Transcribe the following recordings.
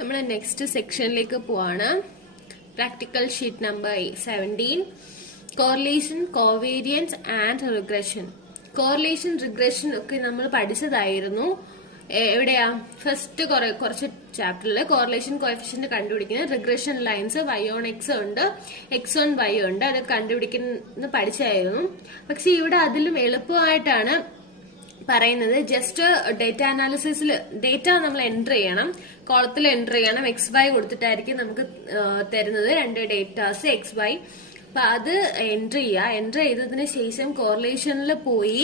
നമ്മൾ നെക്സ്റ്റ് സെക്ഷനിലേക്ക് പോവാണ്. Practical sheet number 17, correlation, covariance and regression. Correlation, regression ഒക്കെ നമ്മൾ പഠിച്ചതായിരുന്നു. എവിടെയാ ഫസ്റ്റ് കുറച്ച് ചാപ്റ്ററിൽ കോറിലേഷൻ കോഎഫിഷ്യന്റ് കണ്ടുപിടിക്കുന്നത്, regression lines y on x ഉണ്ട്, x on y ഉണ്ട്, അത് കണ്ടുപിടിക്കുന്ന പഠിച്ചായിരുന്നു. പക്ഷെ ഇവിടെ അതിലും എളുപ്പമായിട്ടാണ് പറയുന്നത്. ജസ്റ്റ് ഡേറ്റ അനാലിസിസിൽ ഡേറ്റ നമ്മൾ എൻറ്റർ ചെയ്യണം, കോളത്തിൽ എൻറ്റർ ചെയ്യണം. XY കൊടുത്തിട്ടായിരിക്കും നമുക്ക് തരുന്നത്, രണ്ട് ഡേറ്റാസ് XY. അപ്പൊ അത് എൻറ്റർ ചെയ്യുക. എൻറ്റർ ചെയ്തതിന് ശേഷം കോറിലേഷനിൽ പോയി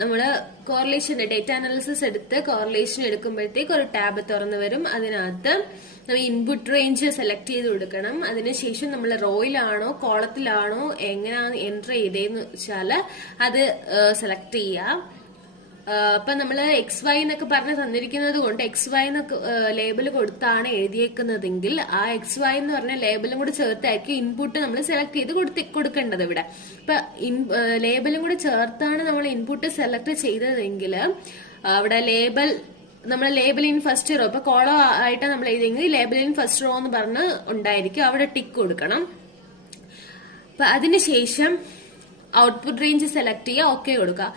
നമ്മള് കോറിലേഷൻ ഡേറ്റ അനാലിസിസ് എടുത്ത് കോറിലേഷൻ എടുക്കുമ്പോഴത്തേക്ക് ഒരു ടാബ് തുറന്നു വരും. അതിനകത്ത് നമ്മൾ ഇൻപുട്ട് റേഞ്ച് സെലക്ട് ചെയ്ത് കൊടുക്കണം. അതിനുശേഷം നമ്മൾ റോയിലാണോ കോളത്തിലാണോ എങ്ങനെയാണ് എൻറ്റർ ചെയ്തതെന്ന് വെച്ചാൽ അത് സെലക്ട് ചെയ്യുക. അപ്പൊ നമ്മള് XY എന്നൊക്കെ പറഞ്ഞ് തന്നിരിക്കുന്നത് കൊണ്ട് XY എന്നൊക്കെ ലേബിൾ കൊടുത്താണ് എഴുതിയേക്കുന്നതെങ്കിൽ ആ XY എന്ന് പറഞ്ഞ ലേബിളും കൂടെ ചേർത്തായിരിക്കും ഇൻപുട്ട് നമ്മൾ സെലക്ട് ചെയ്ത് കൊടുക്കേണ്ടത്. ഇവിടെ ഇപ്പൊ ലേബിളും കൂടെ ചേർത്താണ് നമ്മൾ ഇൻപുട്ട് സെലക്ട് ചെയ്തതെങ്കിൽ അവിടെ നമ്മൾ ലേബൽ ഇൻ ഫസ്റ്റ് റോ, ഇപ്പൊ കോളം ആയിട്ടാണ് നമ്മൾ എഴുതിയെങ്കിൽ ലേബൽ ഇൻ ഫസ്റ്റ് റോ എന്ന് പറഞ്ഞ് ഉണ്ടായിരിക്കും, അവിടെ ടിക്ക് കൊടുക്കണം. അപ്പൊ അതിനുശേഷം ഔട്ട്പുട്ട് റേഞ്ച് സെലക്ട് ചെയ്യുക, ഓക്കെ കൊടുക്കുക.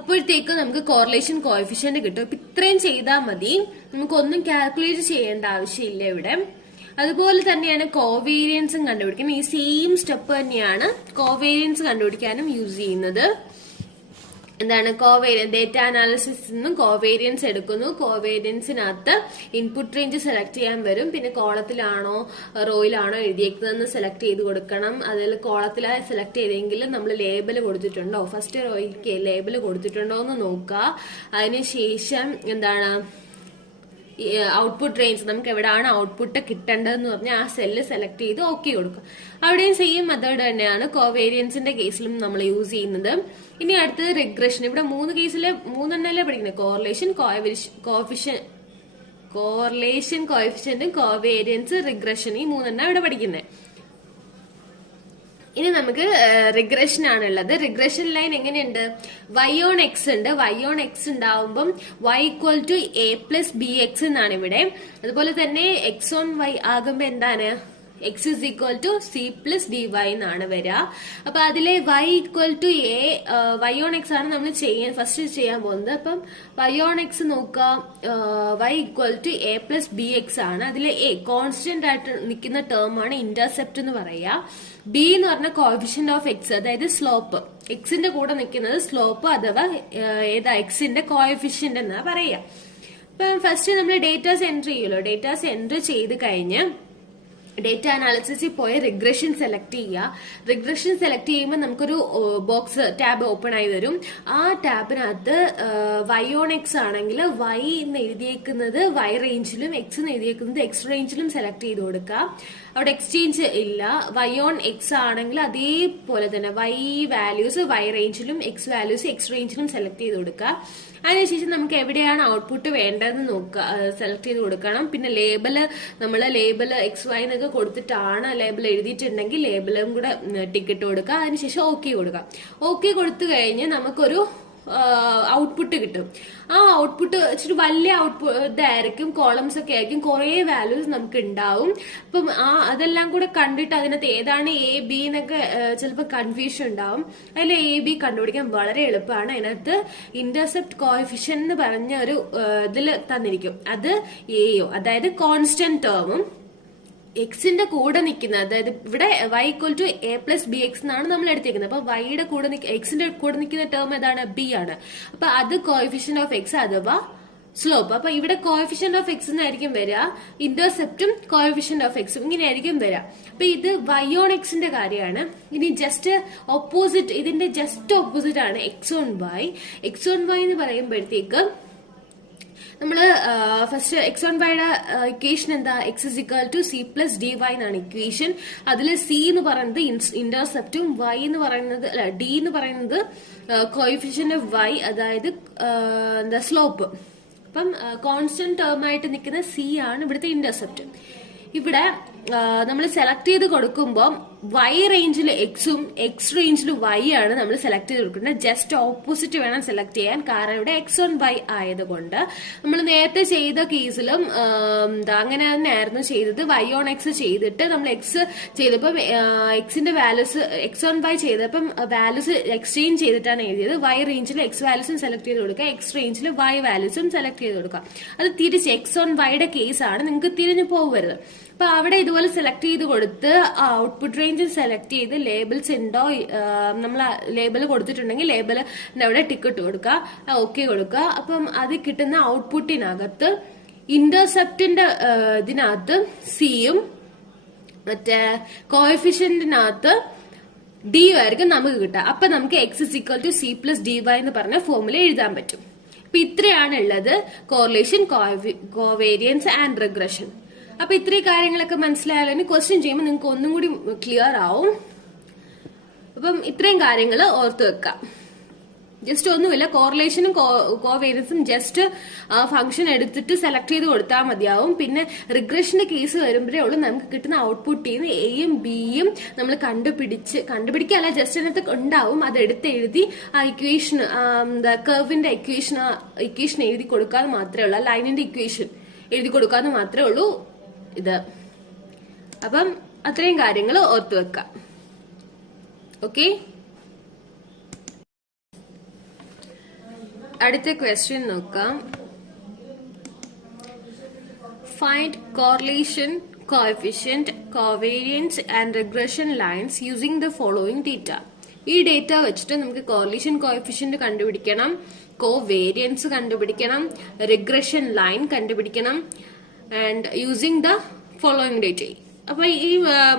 അപ്പോഴത്തേക്ക് നമുക്ക് കോറിലേഷൻ കോഎഫിഷ്യന്റ് കിട്ടും. ഇപ്പൊ ഇത്രയും ചെയ്താൽ മതി, നമുക്കൊന്നും കാൽക്കുലേറ്റ് ചെയ്യേണ്ട ആവശ്യമില്ല ഇവിടെ. അതുപോലെ തന്നെയാണ് കോവേരിയൻസും കണ്ടുപിടിക്കുന്നത്. ഈ സെയിം സ്റ്റെപ്പ് തന്നെയാണ് കോവേരിയൻസ് കണ്ടുപിടിക്കാനും യൂസ് ചെയ്യുന്നത്. എന്താണ് കോവേരിയൻസ്? ഡേറ്റ അനാലിസിസ് നിന്നും കോവേരിയൻസ് എടുക്കുന്നു. കോവേരിയൻസിനകത്ത് ഇൻപുട്ട് റേഞ്ച് സെലക്ട് ചെയ്യാൻ വരും. പിന്നെ കോളത്തിലാണോ റോയിലാണോ എഴുതിയേക്കുന്നതെന്ന് സെലക്ട് ചെയ്ത് കൊടുക്കണം. അതിൽ കോളത്തിലാണ് സെലക്ട് ചെയ്തെങ്കിൽ നമ്മൾ ലേബൽ കൊടുത്തിട്ടുണ്ടോ, ഫസ്റ്റ് റോയിലേക്ക് ലേബൽ കൊടുത്തിട്ടുണ്ടോ എന്ന് നോക്കുക. അതിനുശേഷം എന്താണ് ഔട്ട്പുട്ട് റേഞ്ച്, നമുക്ക് എവിടെയാണ് ഔട്ട്പുട്ട് കിട്ടേണ്ടതെന്ന് പറഞ്ഞാൽ ആ സെല്ല് സെലക്ട് ചെയ്ത് ഓക്കെ കൊടുക്കും. അവിടെയും സെയിം മെത്തേഡ് തന്നെയാണ് കോവേരിയൻസിന്റെ കേസിലും നമ്മൾ യൂസ് ചെയ്യുന്നത്. ഇനി അടുത്തത് റിഗ്രഷൻ. ഇവിടെ മൂന്നെണ്ണല്ലേ പഠിക്കുന്നത്, കോറിലേഷൻ കോഎഫിഷ്യന്റ്, കോവേരിയൻസ്, റിഗ്രഷൻ. ഈ മൂന്നെണ്ണം ഇവിടെ പഠിക്കുന്നത്. ഇനി നമുക്ക് റിഗ്രഷൻ ആണുള്ളത്. റിഗ്രഷൻ ലൈൻ എങ്ങനെയുണ്ട്? y on x ഉണ്ട്. y on x ഉണ്ടാവുമ്പം y equal to a plus b x എന്നാണ് ഇവിടെ. അതുപോലെ തന്നെ x on y ആകുമ്പോ എന്താണ്? x is equal to c plus dy എന്നാണ് വരിക. അപ്പൊ അതിലെ y equal to a, y on x ആണ് നമ്മൾ ഫസ്റ്റ് ചെയ്യാൻ പോകുന്നത്. അപ്പം y on x നോക്കാം, y equal to a plus b x ആണ്. അതിലെ a കോൺസ്റ്റന്റ് ആയിട്ട് നിൽക്കുന്ന ടേം ആണ് ഇന്റർസെപ്റ്റ് എന്ന് പറയാ. ബി എന്ന് പറഞ്ഞ കോഎഫിഷ്യന്റ് ഓഫ് എക്സ്, അതായത് സ്ലോപ്പ്. എക്സിന്റെ കൂടെ നിൽക്കുന്നത് സ്ലോപ്പ് അഥവാ ഏതാ എക്സിന്റെ കോഎഫിഷ്യന്റ് എന്നാ പറയാ. ഇപ്പൊ ഫസ്റ്റ് നമ്മൾ ഡേറ്റാസ് എൻട്രി ചെയ്യുമല്ലോ. ഡേറ്റാസ് എൻട്രി ചെയ്ത് കഴിഞ്ഞ് ഡേറ്റ അനാലിസിസിൽ പോയി റിഗ്രഷൻ സെലക്ട് ചെയ്യുക. റിഗ്രഷൻ സെലക്ട് ചെയ്യുമ്പോൾ നമുക്കൊരു ബോക്സ് ടാബ് ഓപ്പൺ ആയി വരും. ആ ടാബിനകത്ത് y on x ആണെങ്കിൽ y എന്ന് എഴുതിയേക്കുന്നത് y റേഞ്ചിലും x എന്ന് എഴുതിയേക്കുന്നത് x റേഞ്ചിലും സെലക്ട് ചെയ്ത് കൊടുക്കുക. അവിടെ എക്സ്ചേഞ്ച് ഇല്ല. y on x ആണെങ്കിൽ അതേപോലെ തന്നെ y വാല്യൂസ് y റേഞ്ചിലും x വാല്യൂസ് x റേഞ്ചിലും സെലക്ട് ചെയ്ത് കൊടുക്കുക. അതിനുശേഷം നമുക്ക് എവിടെയാണ് ഔട്ട്പുട്ട് വേണ്ടതെന്ന് നോക്കുക, സെലക്ട് ചെയ്ത് കൊടുക്കണം. പിന്നെ നമ്മൾ ലേബൽ XY എന്നൊക്കെ കൊടുത്തിട്ടാണ് ലേബൽ എഴുതിയിട്ടുണ്ടെങ്കിൽ ലേബലും കൂടെ ടിക്കറ്റ് കൊടുക്കുക. അതിനുശേഷം ഓക്കെ കൊടുക്കുക. ഓക്കെ കൊടുത്തു കഴിഞ്ഞ് നമുക്കൊരു ഔട്ട്പുട്ട് കിട്ടും. ആ ഔട്ട്പുട്ട് ഇച്ചിരി വലിയ ഔട്ട്പുട്ട് ആയിരിക്കും, കോളംസ് ഒക്കെ ആയിരിക്കും, കുറെ വാല്യൂസ് നമുക്ക് ഉണ്ടാവും. അപ്പം അതെല്ലാം കൂടെ കണ്ടിട്ട് അതിനകത്ത് ഏതാണ് A B എന്നൊക്കെ ചിലപ്പോൾ കൺഫ്യൂഷൻ ഉണ്ടാവും. അതിൽ A B കണ്ടുപിടിക്കാൻ വളരെ എളുപ്പമാണ്. അതിനകത്ത് ഇന്റർസെപ്റ്റ് കോഎഫിഷ്യന്റ് എന്ന് പറഞ്ഞ ഒരു ഇതിൽ തന്നിരിക്കും. അത് എയോ, അതായത് കോൺസ്റ്റന്റ് ടേമും എക്സിന്റെ കൂടെ നിൽക്കുന്ന, അതായത് ഇവിടെ y equal to a plus b x എന്നാണ് നമ്മൾ എടുത്തേക്കുന്നത്. അപ്പൊ വൈയുടെ കൂടെ എക്സിന്റെ കൂടെ നിൽക്കുന്ന ടേം ഏതാണ്? ബി ആണ്. അപ്പൊ അത് കോഎഫിഷ്യന്റ് ഓഫ് എക്സ് അഥവാ സ്ലോപ്പ്. അപ്പൊ ഇവിടെ കോഎഫിഷ്യന്റ് ഓഫ് എക്സ് എന്നായിരിക്കും വരിക, ഇന്റർസെപ്റ്റും കോഎഫിഷ്യന്റ് ഓഫ് എക്സും ഇങ്ങനെയായിരിക്കും വരിക. അപ്പൊ ഇത് y on എക്സിന്റെ കാര്യമാണ്. ഇനി ജസ്റ്റ് ഓപ്പോസിറ്റ്, ഇതിന്റെ ജസ്റ്റ് ഓപ്പോസിറ്റ് ആണ് x on y. x on y എന്ന് പറയുമ്പോഴത്തേക്ക് നമ്മള് ഫസ്റ്റ് x on y യുടെ ഇക്വേഷൻ എന്താ? x is equal to c plus dy എന്നാണ് ഇക്വേഷൻ. അതിൽ c എന്ന് പറയുന്നത് ഇന്റർസെപ്റ്റും y എന്ന് പറയുന്നത് d എന്ന് പറയുന്നത് കോഎഫിഷ്യന്റ് ഓഫ് y, അതായത് എന്താ സ്ലോപ്പ്. അപ്പം കോൺസ്റ്റന്റ് ടേം ആയിട്ട് നിൽക്കുന്ന c ആണ് ഇവിടുത്തെ ഇന്റർസെപ്റ്റ്. ഇവിടെ നമ്മൾ സെലക്ട് ചെയ്ത് കൊടുക്കുമ്പോൾ വൈ റേഞ്ചിൽ എക്സും എക്സ് റേഞ്ചിൽ വൈ ആണ് നമ്മൾ സെലക്ട് ചെയ്ത് കൊടുക്കുന്നത്. ജസ്റ്റ് ഓപ്പോസിറ്റ് വേണം സെലക്ട് ചെയ്യാൻ, കാരണം ഇവിടെ എക്സ് ഓൺ വൈ ആയതുകൊണ്ട്. നമ്മൾ നേരത്തെ ചെയ്ത കേസിലും അങ്ങനെ തന്നെയായിരുന്നു ചെയ്തത്. വൈ ഓൺ എക്സ് ചെയ്തിട്ട് നമ്മൾ എക്സ് ചെയ്തപ്പോൾ എക്സിന്റെ വാല്യൂസ് എക്സ് ഓൺ വൈ ചെയ്തപ്പം വാല്യൂസ് എക്സ്ചേഞ്ച് ചെയ്തിട്ടാണ് എഴുതിയത്. വൈ റേഞ്ചിൽ എക്സ് വാല്യൂസും സെലക്ട് ചെയ്ത് കൊടുക്കുക, എക്സ് റേഞ്ചിൽ വൈ വാല്യൂസും സെലക്ട് ചെയ്ത് കൊടുക്കുക. അത് തിരിച്ച് എക്സ് ഓൺ വൈയുടെ കേസാണ്, നിങ്ങൾക്ക് തിരിഞ്ഞു പോകരുത്. അപ്പൊ അവിടെ ഇതുപോലെ സെലക്ട് ചെയ്ത് കൊടുത്ത് ഔട്ട്പുട്ട് റേഞ്ച് സെലക്ട് ചെയ്ത് ലേബിൾസ് ഉണ്ടോ, നമ്മൾ ലേബിൾ കൊടുത്തിട്ടുണ്ടെങ്കിൽ ലേബിളിന്റെ അവിടെ ടിക്ക് ഇട്ട് കൊടുക്കുക, ഓക്കെ കൊടുക്കുക. അപ്പം അത് കിട്ടുന്ന ഔട്ട്പുട്ടിനകത്ത് ഇന്റർസെപ്റ്റിന്റെ ഇതിനകത്ത് സിയും മറ്റേ കോഎഫിഷ്യന്റിനകത്ത് ഡി ആയിരിക്കും നമുക്ക് കിട്ടുക. അപ്പൊ നമുക്ക് x is equal to c plus d y എന്ന് പറഞ്ഞ ഫോമുല എഴുതാൻ പറ്റും. അപ്പൊ ഇത്രയാണ് ഉള്ളത് കോറിലേഷൻ, കോവേരിയൻസ് ആൻഡ് റിഗ്രഷൻ. അപ്പൊ ഇത്രയും കാര്യങ്ങളൊക്കെ മനസ്സിലായാലും ക്വസ്റ്റ്യൻ ചെയ്യുമ്പോൾ നിങ്ങൾക്ക് ഒന്നും കൂടി ക്ലിയർ ആവും. അപ്പം ഇത്രയും കാര്യങ്ങൾ ഓർത്ത് വെക്കാം. ജസ്റ്റ് ഒന്നുമില്ല, കോറിലേഷനും കോവേരിയൻസും ജസ്റ്റ് ഫംഗ്ഷൻ എടുത്തിട്ട് സെലക്ട് ചെയ്ത് കൊടുത്താൽ മതിയാവും. പിന്നെ റിഗ്രഷന്റെ കേസ് വരുമ്പോഴേ ഉള്ളൂ നമുക്ക് കിട്ടുന്ന ഔട്ട്പുട്ടിൽ നിന്ന് എയും ബിയും നമ്മൾ കണ്ടുപിടിക്കല്ല, ജസ്റ്റ് അതിനകത്ത് ഉണ്ടാവും, അതെടുത്ത് എഴുതി ആ ഇക്വേഷൻ, കർവിന്റെ ഇക്വേഷൻ എഴുതി കൊടുക്കാതെ മാത്രമേ ഉള്ളൂ, ലൈനിന്റെ ഇക്വേഷൻ എഴുതി കൊടുക്കാതെ മാത്രമേ ഉള്ളൂ ഇത്. അപ്പം അത്രയും കാര്യങ്ങൾ ഓർത്തു വെക്കാം. ഓക്കെ, അടുത്ത ക്വസ്റ്റ്യൻ നോക്കാം. Find correlation, coefficient, covariance and regression lines using the following data. ഈ ഡേറ്റ വെച്ചിട്ട് നമുക്ക് കോറിലേഷൻ കോഎഫിഷ്യന്റ് കണ്ടുപിടിക്കണം, കോവേരിയൻസ് കണ്ടുപിടിക്കണം, റിഗ്രഷൻ ലൈൻ കണ്ടുപിടിക്കണം, and using the following data. അപ്പൊ ഈ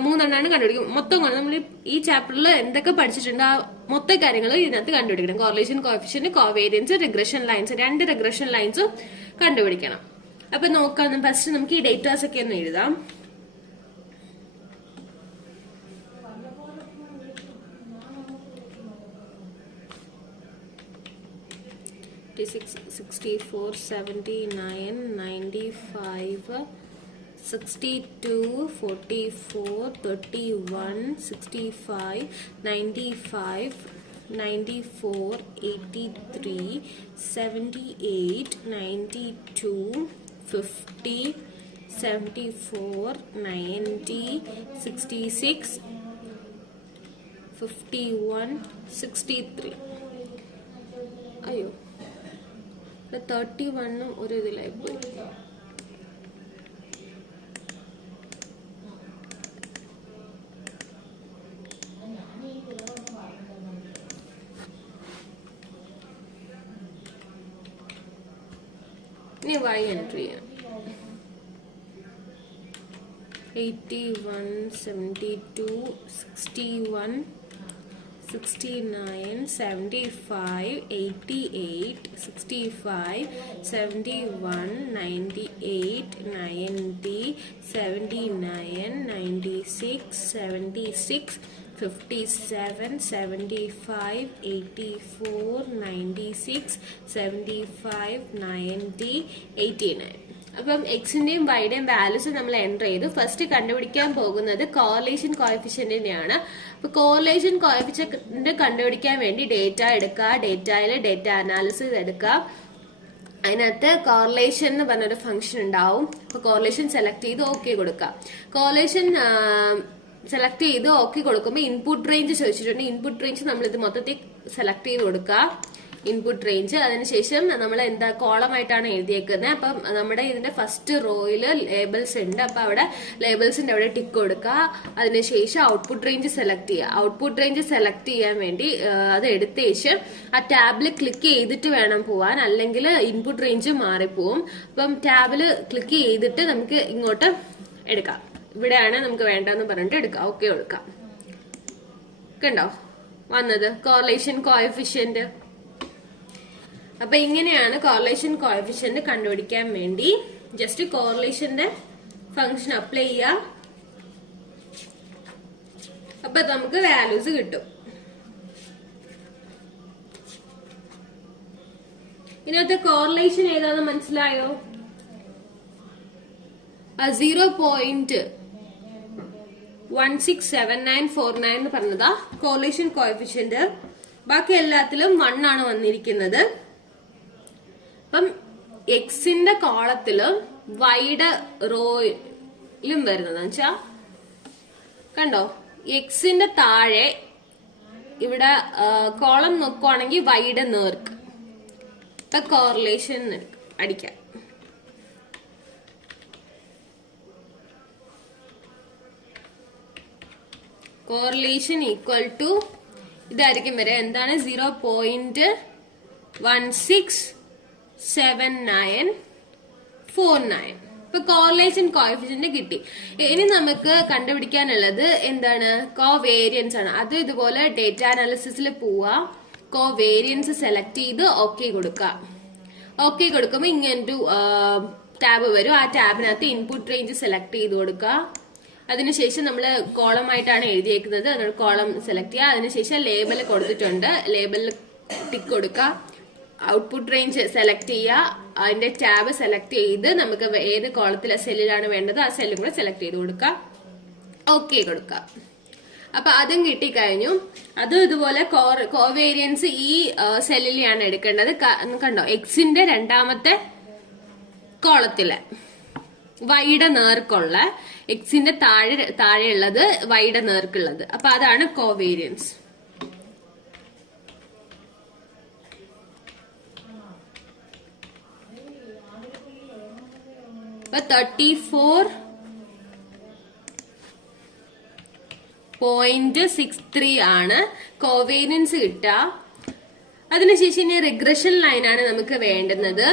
മൂന്നെണ്ണാണ് കണ്ടുപിടിക്കും. മൊത്തം നമ്മൾ ഈ ചാപ്റ്ററിൽ എന്തൊക്കെ പഠിച്ചിട്ടുണ്ട് ആ മൊത്ത കാര്യങ്ങൾ ഇതിനകത്ത് കണ്ടുപിടിക്കണം. Correlation, coefficient, covariance, regression lines, 2 regression ലൈൻസും കണ്ടുപിടിക്കണം. അപ്പൊ നോക്കാം, ഫസ്റ്റ് നമുക്ക് ഈ ഡേറ്റാസ് ഒക്കെ ഒന്ന് എഴുതാം. Six, 64, 79, 95, 62, 44, 31, 65, 95, 94, 83, 78, 92, 50, 74, 90, 66, 51, 63. അയ്യോ, 31 ഒരു ഇതിലായി പോയി. ഇനി y എൻട്രി ചെയ്യാം. 81, 72, 61, 69, 75, 88, 65, 71, 98, 90, 79, 96, 76, 57, 75, 84, 96, 75, 90, 89. അപ്പം എക്സിന്റെയും വൈയുടെയും വാല്യൂസ് നമ്മൾ എൻ്റർ ചെയ്തു. ഫസ്റ്റ് കണ്ടുപിടിക്കാൻ പോകുന്നത് കോറിലേഷൻ കോഎഫിഷ്യന്റിനെയാണ്. അപ്പൊ കോറിലേഷൻ കോഎഫിഷ്യന്റ് കണ്ടുപിടിക്കാൻ വേണ്ടി ഡേറ്റ എടുക്കുക, ഡേറ്റയിൽ ഡേറ്റ അനാലിസിസ് എടുക്കുക. അതിനകത്ത് കോറിലേഷൻ എന്ന് പറഞ്ഞൊരു ഫംഗ്ഷൻ ഉണ്ടാവും. അപ്പൊ കോറിലേഷൻ സെലക്ട് ചെയ്ത് ഓക്കെ കൊടുക്കുക. കോറിലേഷൻ സെലക്ട് ചെയ്ത് ഓക്കെ കൊടുക്കുമ്പോൾ ഇൻപുട്ട് റേഞ്ച് ചോദിച്ചിട്ടുണ്ട്. ഇൻപുട്ട് റേഞ്ച് നമ്മൾ ഇത് മൊത്തത്തിൽ സെലക്ട് ചെയ്ത് കൊടുക്കുക, ഇൻപുട്ട് റേഞ്ച്. അതിനുശേഷം നമ്മൾ എന്താ കോളമായിട്ടാണ് എഴുതിയേക്കുന്നത്. അപ്പം നമ്മുടെ ഇതിന്റെ ഫസ്റ്റ് റോയിൽ ലേബിൾസ് ഉണ്ട്. അപ്പൊ അവിടെ ലേബിൾസിന്റെ അവിടെ ടിക്ക് കൊടുക്കുക. അതിനുശേഷം ഔട്ട്പുട്ട് റേഞ്ച് സെലക്ട് ചെയ്യുക. ഔട്ട്പുട്ട് റേഞ്ച് സെലക്ട് ചെയ്യാൻ വേണ്ടി അത് എടുത്ത ശേഷം ആ ടാബിൽ ക്ലിക്ക് ചെയ്തിട്ട് വേണം പോവാൻ, അല്ലെങ്കിൽ ഇൻപുട്ട് റേഞ്ച് മാറിപ്പോവും. അപ്പം ടാബിൽ ക്ലിക്ക് ചെയ്തിട്ട് നമുക്ക് ഇങ്ങോട്ട് എടുക്കാം. ഇവിടെയാണ് നമുക്ക് വേണ്ടതെന്ന് പറഞ്ഞിട്ട് എടുക്കാം, ഓക്കെ കൊടുക്കാം. കണ്ടോ വന്നത് കോറിലേഷൻ കോഎഫിഷ്യന്റ്. അപ്പൊ ഇങ്ങനെയാണ് കോറിലേഷൻ കോഎഫിഷ്യന്റ് കണ്ടുപിടിക്കാൻ വേണ്ടി ജസ്റ്റ് കോറിലേഷന്റെ ഫംഗ്ഷൻ അപ്ലൈ ചെയ്യുക. അപ്പൊ നമുക്ക് വാല്യൂസ് കിട്ടും. ഇതിനകത്ത് കോറിലേഷൻ ഏതാണെന്ന് മനസ്സിലായോ? 0.0 167949 എന്ന് പറഞ്ഞതാ കോറിലേഷൻ കോഎഫിഷ്യന്റ്. ബാക്കി എല്ലാത്തിലും 1 ആണ് വന്നിരിക്കുന്നത്. അപ്പം എക്സിന്റെ കോളത്തിലും വൈയുടെ റോയിലും വരുന്നത് വെച്ചാ കണ്ടോ, എക്സിന്റെ താഴെ ഇവിടെ കോളം നോക്കുവാണെങ്കിൽ വൈയുടെ നേർക്ക് ഇപ്പൊ കോറിലേഷൻ അടിക്കാം. കോറിലേഷൻ ഈക്വൽ ടു ഇതായിരിക്കും വരെ എന്താണ് 0.167949. ഇപ്പൊ കോറിലേഷൻ കോഎഫിഷ്യന്റ് കിട്ടി. ഇനി നമുക്ക് കണ്ടുപിടിക്കാനുള്ളത് എന്താണ്, കോവേരിയൻസ് ആണ്. അത് ഇതുപോലെ ഡേറ്റ അനാലിസിസിൽ പോവാ, കോവേരിയൻസ് സെലക്ട് ചെയ്ത് ഓക്കെ കൊടുക്കുക. ഓക്കെ കൊടുക്കുമ്പോൾ ഇങ്ങനൊരു ടാബ് വരും. ആ ടാബിനകത്ത് ഇൻപുട്ട് റേഞ്ച് സെലക്ട് ചെയ്ത് കൊടുക്കുക. അതിനുശേഷം നമ്മൾ കോളം ആയിട്ടാണ് എഴുതിയേക്കുന്നത്, അതുകൊണ്ട് കോളം സെലക്ട് ചെയ്യുക. അതിനുശേഷം ലേബൽ കൊടുത്തിട്ടുണ്ട്, ലേബലിൽ ടിക്ക് കൊടുക്കുക. ഔട്ട്പുട്ട് റേഞ്ച് സെലക്ട് ചെയ്യുക, അതിന്റെ ടാബ് സെലക്ട് ചെയ്ത് നമുക്ക് ഏത് കോളത്തിലെ സെല്ലിലാണ് വേണ്ടത് ആ സെല്ലും കൂടെ സെലക്ട് ചെയ്ത് കൊടുക്കുക. ഓക്കെ കൊടുക്കുക. അപ്പൊ അതും കിട്ടിക്കഴിഞ്ഞു. അതും ഇതുപോലെ കോവേരിയൻസ് ഈ സെല്ലിലെയാണ് എടുക്കേണ്ടത്. കണ്ടോ, എക്സിന്റെ രണ്ടാമത്തെ കോളത്തില് വൈയുടെ നേർക്കുള്ള, എക്സിന്റെ താഴെയുള്ളത് വൈയുടെ നേർക്കുള്ളത്. അപ്പൊ അതാണ് കോവേരിയൻസ്. അപ്പൊ 34.63 ആണ് കോവേരിയൻസ് കിട്ടുക. അതിനുശേഷം ഇനി റിഗ്രഷൻ ലൈൻ ആണ് നമുക്ക് വേണ്ടുന്നത്.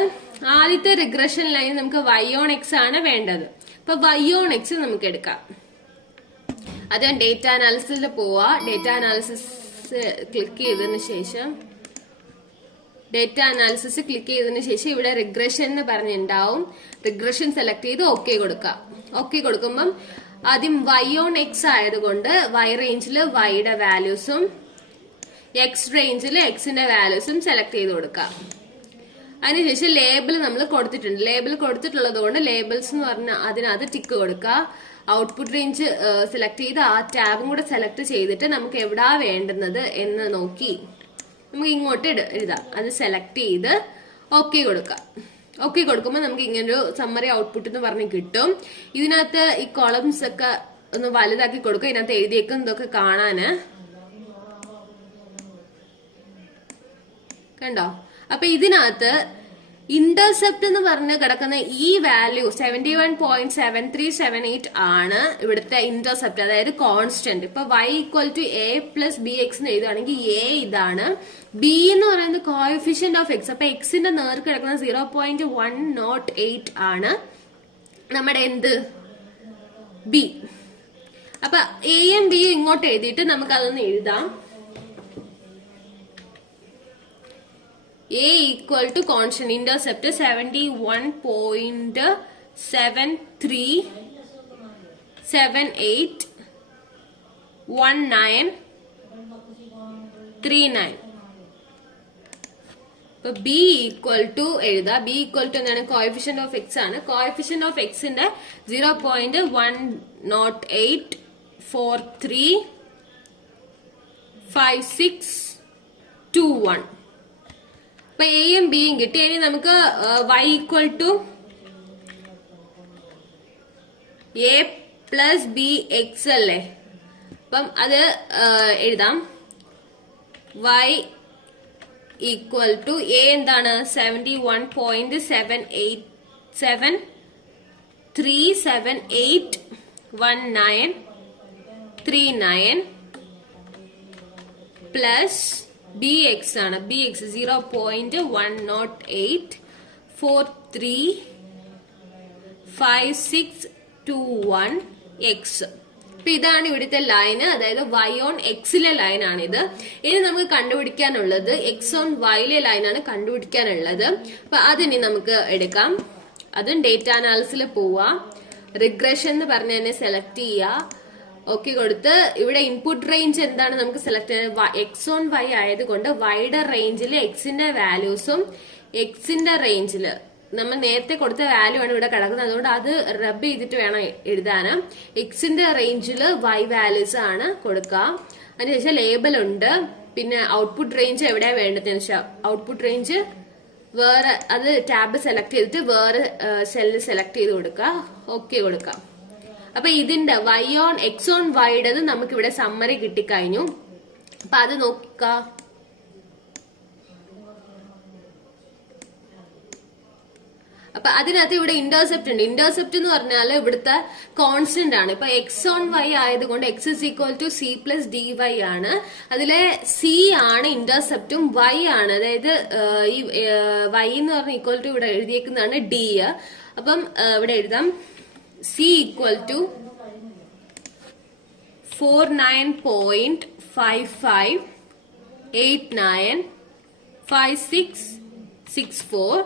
ആദ്യത്തെ റിഗ്രഷൻ ലൈൻ നമുക്ക് y on x ആണ് വേണ്ടത്. അപ്പൊ y on x നമുക്ക് എടുക്കാം. അത് ഡേറ്റ അനാലിസിസിൽ പോവാ. ഡേറ്റ അനാലിസിസ് ക്ലിക്ക് ചെയ്തതിനു ശേഷം ഇവിടെ റിഗ്രഷൻ എന്ന് പറഞ്ഞിട്ടുണ്ടാവും. റിഗ്രഷൻ സെലക്ട് ചെയ്ത് ഓക്കെ കൊടുക്കാം. ഓക്കെ കൊടുക്കുമ്പം ആദ്യം y on x ആയതുകൊണ്ട് y റേഞ്ചിൽ വൈയുടെ വാല്യൂസും എക്സ് റേഞ്ചിൽ എക്സിന്റെ വാല്യൂസും സെലക്ട് ചെയ്ത് കൊടുക്കാം. അതിനുശേഷം ലേബിൾ നമ്മൾ കൊടുത്തിട്ടുണ്ട്. ലേബിൾ കൊടുത്തിട്ടുള്ളത് കൊണ്ട് ലേബിൾസ് എന്ന് പറഞ്ഞാൽ അതിനകത്ത് ടിക്ക് കൊടുക്കുക. ഔട്ട്പുട്ട് റേഞ്ച് സെലക്ട് ചെയ്ത് ആ ടാബും കൂടെ സെലക്ട് ചെയ്തിട്ട് നമുക്ക് എവിടാ വേണ്ടുന്നത് എന്ന് നോക്കി നമുക്ക് ഇങ്ങോട്ട് എഴുതാം. അത് സെലക്ട് ചെയ്ത് ഓക്കെ കൊടുക്കാം. ഓക്കെ കൊടുക്കുമ്പോൾ നമുക്ക് ഇങ്ങനൊരു സമ്മറി ഔട്ട്പുട്ട് എന്ന് പറഞ്ഞ് കിട്ടും. ഇതിനകത്ത് ഈ കോളംസ് ഒക്കെ ഒന്ന് വലുതാക്കി കൊടുക്കുക. ഇതിനകത്ത് എഴുതിയേക്കുന്നതൊക്കെ കാണാന് കണ്ടോ. അപ്പൊ ഇതിനകത്ത് ഇന്റർസെപ്റ്റ് എന്ന് പറഞ്ഞ് കിടക്കുന്ന ഈ വാല്യൂ 71.7378 ആണ് ഇവിടുത്തെ ഇന്റർസെപ്റ്റ്, അതായത് കോൺസ്റ്റന്റ്. ഇപ്പൊ y equal to a plus b x എന്ന് എഴുതുകയാണെങ്കിൽ a ഇതാണ്, b എന്ന് പറയുന്നത് കോഎഫിഷ്യന്റ് ഓഫ് എക്സ്. അപ്പൊ എക്സിന്റെ നേർക്ക് കിടക്കുന്ന 0.108 ആണ് നമ്മുടെ എന്ത് b. അപ്പൊ എയും ബിയും ഇങ്ങോട്ട് എഴുതിയിട്ട് നമുക്ക് അതൊന്ന് എഴുതാം. A equal to constant intercept 71.73781939. ഇപ്പൊ B ഈക്വൽ ടു എഴുതാ. B ഈക്വൽ ടു എന്താണ്, കോഎഫിഷ്യന്റ് ഓഫ് എക്സ് ആണ്. കോഎഫിഷ്യന്റ് ഓഫ് എക്സിന്റെ 0.108435621. അപ്പൊ എയും ബിയും കിട്ടി. ഇനി നമുക്ക് y equal to a plus b x അല്ലേ. അപ്പം അത് എഴുതാം. y ഈക്വൽ ടു എ എന്താണ് 71.73781939 പ്ലസ് ബി എക്സ് ആണ്. B X 0.108435621 X. അപ്പൊ ഇതാണ് ഇവിടുത്തെ ലൈന്, അതായത് y on എക്സിലെ ലൈനാണിത്. ഇനി നമുക്ക് കണ്ടുപിടിക്കാനുള്ളത് x on yയിലെ ലൈനാണ് കണ്ടുപിടിക്കാനുള്ളത്. അപ്പൊ അതിനി നമുക്ക് എടുക്കാം. അതും ഡേറ്റ അനാലിസിൽ പോവാ. റിഗ്രഷൻ എന്ന് പറഞ്ഞതിനെ സെലക്ട് ചെയ്യുക. ഓക്കെ കൊടുത്ത് ഇവിടെ ഇൻപുട്ട് റേഞ്ച് എന്താണ് നമുക്ക് സെലക്ട് ചെയ്യുന്നത്, എക്സ് ഓൺ വൈ ആയതുകൊണ്ട് വൈയുടെ റേഞ്ചിൽ എക്സിന്റെ വാല്യൂസും എക്സിന്റെ റേഞ്ചില് നമ്മൾ നേരത്തെ കൊടുത്ത വാല്യൂ ആണ് ഇവിടെ കിടക്കുന്നത്, അതുകൊണ്ട് അത് റബ് ചെയ്തിട്ട് വേണം എഴുതാൻ. എക്സിന്റെ റേഞ്ചിൽ y വാല്യൂസ് ആണ് കൊടുക്കുക. അതിനുശേഷം ലേബൽ ഉണ്ട്. പിന്നെ ഔട്ട്പുട്ട് റേഞ്ച് എവിടെയാ വേണ്ടതെന്ന് വെച്ചാൽ ഔട്ട്പുട്ട് റേഞ്ച് വേറെ, അത് ടാബ് സെലക്ട് ചെയ്തിട്ട് വേറെ സെല്ല് സെലക്ട് ചെയ്ത് കൊടുക്കുക, ഓക്കെ കൊടുക്കാം. അപ്പൊ ഇതിന്റെ എക്സ് ഓൺ വൈഡത് നമുക്ക് ഇവിടെ സമ്മറി കിട്ടിക്കഴിഞ്ഞു. അപ്പൊ അത് നോക്കുക. അപ്പൊ അതിനകത്ത് ഇവിടെ ഇന്റർസെപ്റ്റ് ഉണ്ട്. ഇന്റർസെപ്റ്റ് എന്ന് പറഞ്ഞാൽ ഇവിടുത്തെ കോൺസ്റ്റന്റ് ആണ്. ഇപ്പൊ എക്സ് ഓൺ വൈ ആയതുകൊണ്ട് x is equal to c plus d y ആണ്. അതിലെ സി ആണ് ഇന്റർസെപ്റ്റും വൈ ആണ്, അതായത് ഈ വൈ എന്ന് പറഞ്ഞ ഈക്വൽ ടു ഇവിടെ എഴുതിയേക്കുന്നതാണ് ഡി. അപ്പം ഇവിടെ എഴുതാം സി ഈക്വൽ ടു 49.55895664.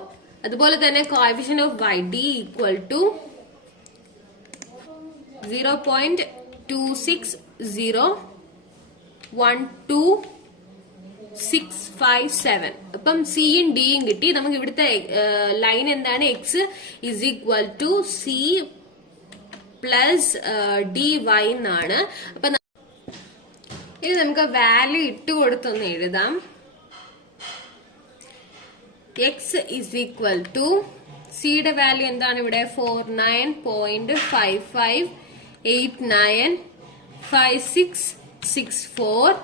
അതുപോലെ തന്നെ coefficient of y d equal to 0.26012657. അപ്പം സിയും ഡിയും കിട്ടി. നമുക്ക് ഇവിടുത്തെ ലൈൻ എന്താണ്? X is equal to c plus d y എന്നാണ്. അപ്പൊ ഇത് നമുക്ക് വാല്യൂ ഇട്ട് കൊടുത്തൊന്ന് എഴുതാം. എക്സ് ഇസ് ഈക്വൽ ടു സിയുടെ വാല്യൂ എന്താണ് ഇവിടെ? 49.55895664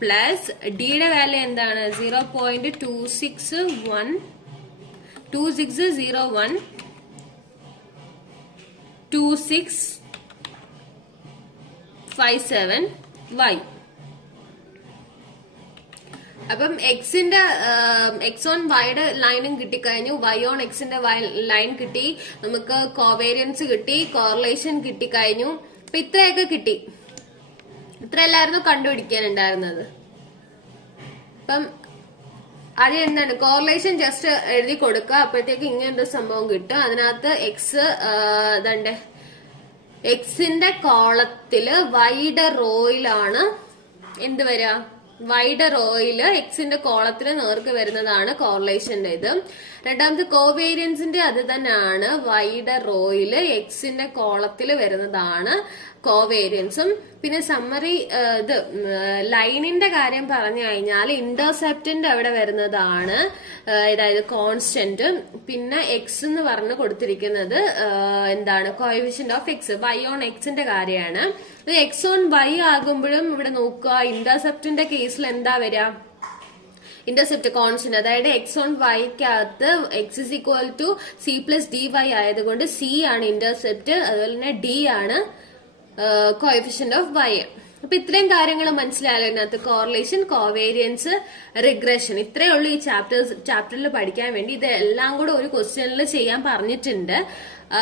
പ്ലസ് ഡിയുടെ വാല്യൂ എന്താണ്? 0.26012657 വൈ. അപ്പം എക്സിന്റെ എക്സ് ഓൺ വൈയുടെ ലൈനും കിട്ടിക്കഴിഞ്ഞു, വൈ ഓൺ എക്സിന്റെ ലൈൻ കിട്ടി, നമുക്ക് കോവേരിയൻസ് കിട്ടി, കോറിലേഷൻ കിട്ടിക്കഴിഞ്ഞു. അപ്പൊ ഇത്രയൊക്കെ കിട്ടി. ഇത്രയല്ലായിരുന്നു കണ്ടുപിടിക്കാനുണ്ടായിരുന്നത്. അപ്പം അത് എന്താണ്? കോറിലേഷൻ ജസ്റ്റ് എഴുതി കൊടുക്കുക, അപ്പോഴത്തേക്ക് ഇങ്ങനൊരു സംഭവം കിട്ടും. അതിനകത്ത് എക്സിന്റെ കോളത്തില് വൈയുടെ റോയിലാണ് എന്ത് വരിക? വൈയുടെ റോയില് എക്സിന്റെ കോളത്തിന് നേർക്ക് വരുന്നതാണ് കോറിലേഷന്റെ ഇത്. രണ്ടാമത്തെ കോവേരിയൻസിന്റെ അത് തന്നെയാണ്, വൈയുടെ റോയില് എക്സിന്റെ കോളത്തിൽ വരുന്നതാണ് കോവേരിയൻസും. പിന്നെ സമ്മറി ഇത് ലൈനിന്റെ കാര്യം പറഞ്ഞു കഴിഞ്ഞാൽ ഇന്റർസെപ്റ്റിന്റെ അവിടെ വരുന്നതാണ് അതായത് കോൺസ്റ്റന്റ്. പിന്നെ എക്സ് എന്ന് പറഞ്ഞ് കൊടുത്തിരിക്കുന്നത് എന്താണ്? Coefficient of x, y on എക്സിന്റെ കാര്യമാണ്. ഇത് എക്സ് ഓൺ വൈ ആകുമ്പോഴും ഇവിടെ നോക്കുക, ഇന്റർസെപ്റ്റിന്റെ കേസിൽ എന്താ വരിക? ഇന്റർസെപ്റ്റ് കോൺസ്റ്റന്റ്, അതായത് എക്സ് ഓൺ വൈക്കകത്ത് x is equal to c plus d y ആയതുകൊണ്ട് സി ആണ് ഇന്റർസെപ്റ്റ്, അതുപോലെ തന്നെ ഡി ആണ് കോഎഫിഷ്യന്റ് ഓഫ് വൈ. അപ്പൊ ഇത്രയും കാര്യങ്ങൾ മനസ്സിലായാലും ഇതിനകത്ത് കോറിലേഷൻ, കോവേരിയൻസ്, റിഗ്രഷൻ, ഇത്രയേ ഉള്ളൂ ഈ ചാപ്റ്ററിൽ പഠിക്കാൻ വേണ്ടി. ഇത് എല്ലാം കൂടെ ഒരു ക്വസ്റ്റ്യനിൽ ചെയ്യാൻ പറഞ്ഞിട്ടുണ്ട്.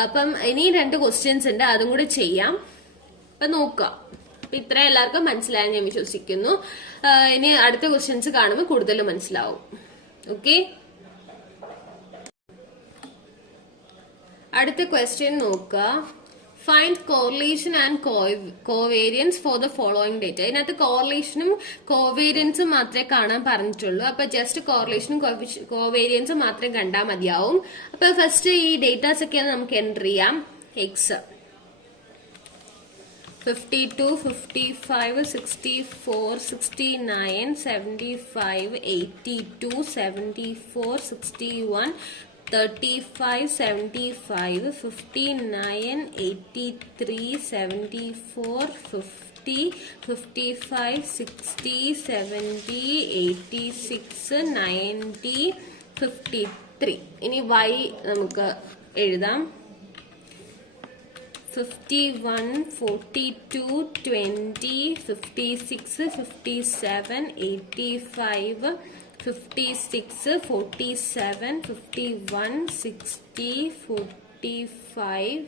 അപ്പം ഇനി 2 ക്വസ്റ്റ്യൻസ് ഉണ്ട്, അതും കൂടെ ചെയ്യാം. അപ്പൊ നോക്കാം. അപ്പൊ ഇത്രയും എല്ലാവർക്കും മനസ്സിലായെന്ന് ഞാൻ വിശ്വസിക്കുന്നു. ഇനി അടുത്ത ക്വസ്റ്റ്യൻസ് കാണുമ്പോൾ കൂടുതൽ മനസ്സിലാവും. ഓക്കെ, അടുത്ത ക്വസ്റ്റ്യൻ നോക്കുക. Find correlation and covariance for the following data. ഇതിനകത്ത് കോറിലേഷനും കോവേരിയൻസും മാത്രമേ കാണാൻ പറഞ്ഞിട്ടുള്ളൂ. അപ്പൊ ജസ്റ്റ് കോറിലേഷനും കോവേരിയൻസും മാത്രം കണ്ടാൽ മതിയാവും. അപ്പൊ ഫസ്റ്റ് ഈ ഡേറ്റാസ് ഒക്കെയാണ് നമുക്ക് എൻറ്റർ ചെയ്യാം. എക്സ് 52, 55, 64, 69, 75, 82, 74, 61, 35, 75, 59, 83, 74, 50, 55, 60, 70, 86, 90, 53. ഇനി y നമുക്ക് എഴുതാം. 51, 42, 20, 56, 57, 85, 56, 47, 51, 60, 45,